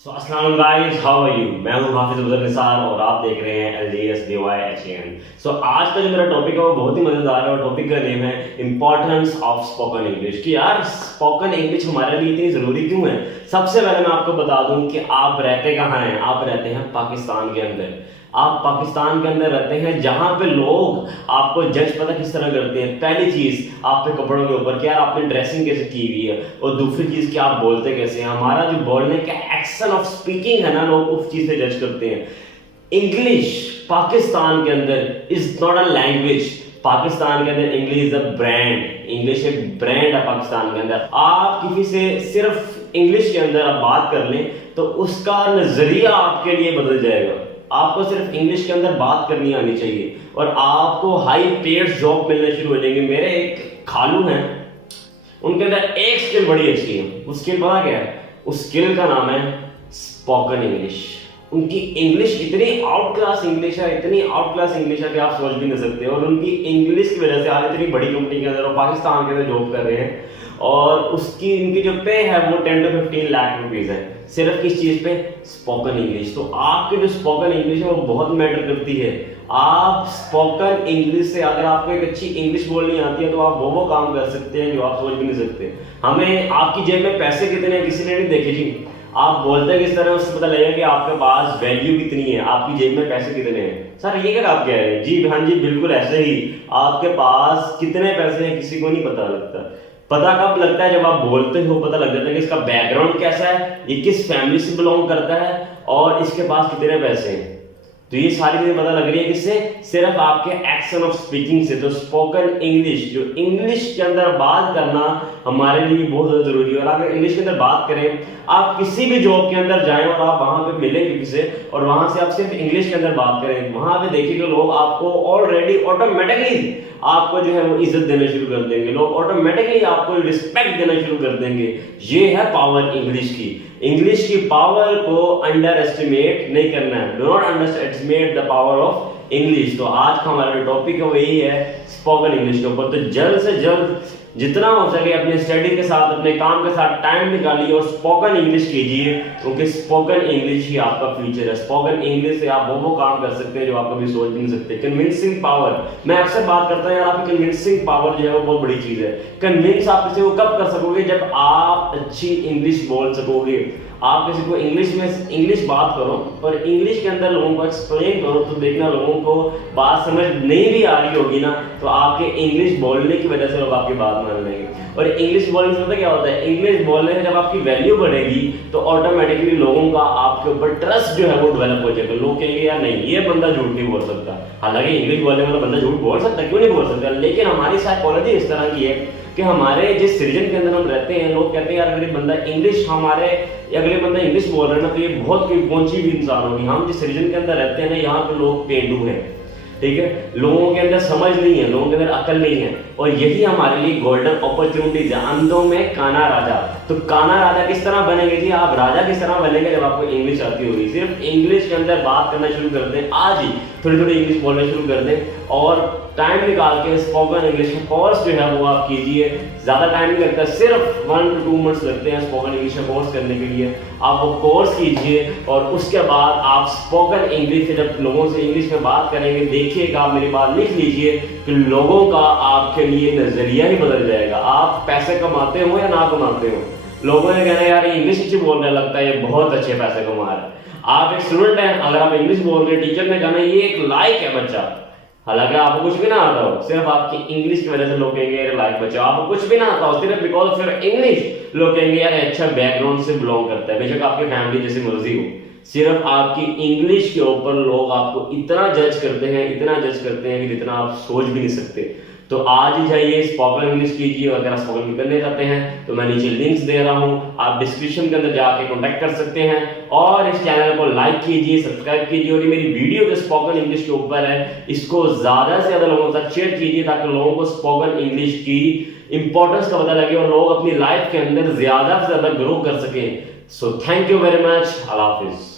सो अस्सलाम guys, how are you. मैं हूं हाफिज अब्दुल निसार और आप देख रहे हैं LDSDYHAN। सो आज का जो मेरा टॉपिक है वो बहुत ही मजेदार है और टॉपिक का नेम है इंपॉर्टेंस ऑफ स्पोकन इंग्लिश। कि यार स्पोकन इंग्लिश हमारे लिए इतनी जरूरी क्यों है। सबसे पहले मैं आपको बता दूं कि आप रहते कहाँ हैं। आप रहते हैं पाकिस्तान के अंदर। आप पाकिस्तान के अंदर रहते हैं जहां पे लोग आपको जज पता किस तरह करते हैं। पहली चीज आप पे कपड़ों के ऊपर कि यार आपने ड्रेसिंग कैसे की हुई है, और दूसरी चीज कि आप बोलते कैसे हैं। हमारा जो बोलने का एक्शन ऑफ स्पीकिंग है ना, लोग उस चीज से जज करते हैं। इंग्लिश पाकिस्तान के अंदर is not a language. Pakistan के अंदर English is a brand. English एक ब्रांड है पाकिस्तान के अंदर। आप किसी से सिर्फ इंग्लिश के अंदर आप बात कर लें तो उसका नजरिया आपके लिए बदल जाएगा। आपको सिर्फ इंग्लिश के अंदर बात करनी आनी चाहिए और आपको हाई पेड जॉब मिलने शुरू हो जाएंगे। मेरे एक खालू हैं, उनके अंदर एक स्किल बड़ी अच्छी है। उस स्किल पता क्या है? उस स्किल का नाम है स्पोकन इंग्लिश। उनकी इंग्लिश इतनी आउट क्लास इंग्लिश है, इतनी आउट क्लास इंग्लिश है कि आप सोच भी नहीं सकते। और उनकी इंग्लिश की वजह से आज इतनी बड़ी कंपनी के अंदर और पाकिस्तान के अंदर जॉब कर रहे हैं। और उसकी इनकी जो पे है वो 10 to 15 लाख रुपीज है, सिर्फ किस चीज पे? Spoken English. तो आपकी जो स्पोकन इंग्लिश है वो बहुत मैटर करती है। आप स्पोकन इंग्लिश से अगर आपको एक अच्छी इंग्लिश बोलनी आती है तो आप वो काम कर सकते हैं जो आप सोच भी नहीं सकते। हमें आपकी जेब में पैसे कितने हैं किसी ने नहीं देखे जी। आप बोलते किस तरह उससे पता लगेगा कि आपके पास वैल्यू कितनी है, आपकी जेब में पैसे कितने हैं। सर ये क्या आप कह रहे हैं? जी हाँ जी, बिल्कुल ऐसे ही। आपके पास कितने पैसे हैं किसी को नहीं पता लगता। पता कब लगता है? जब आप बोलते हो पता लग जाता है कि इसका बैकग्राउंड कैसा है, ये किस फैमिली से बिलोंग करता है और इसके पास कितने पैसे हैं। तो ये सारी चीजें पता लग रही है किससे? सिर्फ आपके एक्शन ऑफ स्पीकिंग से। तो स्पोकन इंग्लिश, जो इंग्लिश के अंदर बात करना हमारे लिए बहुत ज्यादा जरूरी है। और अगर इंग्लिश के अंदर बात करें, आप किसी भी जॉब के अंदर जाएं और आप वहां पे मिलेंगे किसी और वहां से आप सिर्फ इंग्लिश के अंदर बात करें, वहां पे देखिएगा लोग आपको ऑलरेडी ऑटोमेटिकली आपको जो है वो इज्जत देना शुरू कर देंगे। लोग ऑटोमेटिकली आपको रिस्पेक्ट देना शुरू कर देंगे। ये है पावर इंग्लिश की। इंग्लिश की पावर को अंडर एस्टिमेट नहीं करना है। Do not under estimate the power of English. तो आज का हमारा जो टॉपिक है वही है स्पोकन इंग्लिश के ऊपर। तो जल्द से जल्द जितना हो सके अपने स्टडी के साथ, अपने काम के साथ टाइम निकालिए और स्पोकन इंग्लिश कीजिए, क्योंकि स्पोकन इंग्लिश ही आपका फ्यूचर है। स्पोकन इंग्लिश से आप वो काम कर सकते हैं जो आप कभी सोच भी नहीं सकते। कन्विंसिंग पावर, मैं अक्सर बात करता हूं यार, आपकी कन्विंसिंग पावर जो है वो बहुत बड़ी चीज है। कन्विंस आप किसी को कब कर सकोगे? जब आप अच्छी इंग्लिश बोल सकोगे। आप किसी को इंग्लिश में इंग्लिश बात करो और इंग्लिश के अंदर लोगों को एक्सप्लेन करो तो देखना लोगों को बात समझ नहीं भी आ रही होगी ना, तो आपके इंग्लिश बोलने की वजह से लोग आपकी बात मान लेंगे। और इंग्लिश बोलने से पता क्या होता है? इंग्लिश बोलने से जब आपकी वैल्यू बढ़ेगी तो ऑटोमेटिकली लोगों का आपके ऊपर ट्रस्ट जो है वो डेवलप हो जाएगा। लोग कहेंगे यार नहीं, ये बंदा झूठ नहीं बोल सकता। हालांकि इंग्लिश बोलने वाला बंदा झूठ बोल सकता है, क्यों नहीं बोल सकता, लेकिन हमारी साइकोलॉजी इस तरह की है कि हमारे जिस रीजन के अंदर हम रहते हैं, लोग कहते हैं यार अगर बंदा इंग्लिश हमारे अगले बंदा इंग्लिश बोल रहा है ना तो ये बहुत कोई पहुंची भी इंसान होगी। हम जिस रीजन के अंदर रहते हैं ना, यहाँ पे लोग पेंडू हैं, ठीक है। लोगों के अंदर समझ नहीं है, लोगों के अंदर अकल नहीं है, और यही हमारे लिए गोल्डन अपॉर्चुनिटीज है। अंधों में काना राजा। तो काना राजा किस तरह बनेंगे जी? आप राजा किस तरह बनेंगे? जब आपको इंग्लिश आती होगी। सिर्फ इंग्लिश के अंदर बात करना शुरू कर दें, आज ही थोड़ी थोड़ी इंग्लिश बोलना शुरू कर दें और टाइम निकाल के स्पोकन इंग्लिश का कोर्स जो है वो आप कीजिए। ज्यादा टाइम नहीं लगता, सिर्फ 1 to 2 मंथ्स लगते हैं स्पोकन इंग्लिश का कोर्स करने के लिए। आप वो कोर्स कीजिए और उसके बाद आप स्पोकन इंग्लिश से जब लोगों से इंग्लिश में बात करेंगे, देखिएगा, मेरी बात लिख लीजिए कि लोगों का आपके लिए नजरिया ही बदल जाएगा। आप पैसे कमाते हो या ना कमाते हो, लोगों ने कहना यार इंग्लिश अच्छी बोलने लगता है, ये बहुत अच्छे पैसे कमा रहा है। आप एक स्टूडेंट हैं, अगर आप इंग्लिश बोल रहे हैं, टीचर ने कहना ये एक लायक है बच्चा। हालांकि आपको कुछ भी ना आता हो, सिर्फ आपकी इंग्लिश की वजह से लोग कहेंगे यार लायक बच्चा। आपको कुछ भी ना आता हो, सिर्फ बिकॉज ऑफ योर इंग्लिश लोग कहेंगे यार अच्छा बैकग्राउंड से बिलोंग करता है, बेशक आपकी फैमिली जैसी मर्जी हो। सिर्फ आपकी इंग्लिश के ऊपर लोग आपको इतना जज करते हैं, इतना जज करते हैं कि जितना आप सोच भी नहीं सकते। तो आज ही जाइए स्पोकन इंग्लिश कीजिए। अगर आप स्पोकन करने चाहते हैं तो मैं नीचे लिंक्स दे रहा हूं, आप डिस्क्रिप्शन के अंदर जाके कांटेक्ट कर सकते हैं। और इस चैनल को लाइक कीजिए, सब्सक्राइब कीजिए, और ये मेरी वीडियो जो स्पोकन इंग्लिश के ऊपर है इसको ज्यादा से ज्यादा लोगों के साथ शेयर कीजिए, ताकि लोगों को स्पोकन इंग्लिश की इंपॉर्टेंस का पता लगे और लोग अपनी लाइफ के अंदर ज्यादा से ज्यादा ग्रो कर सकें। So thank you very much. Allah Hafiz.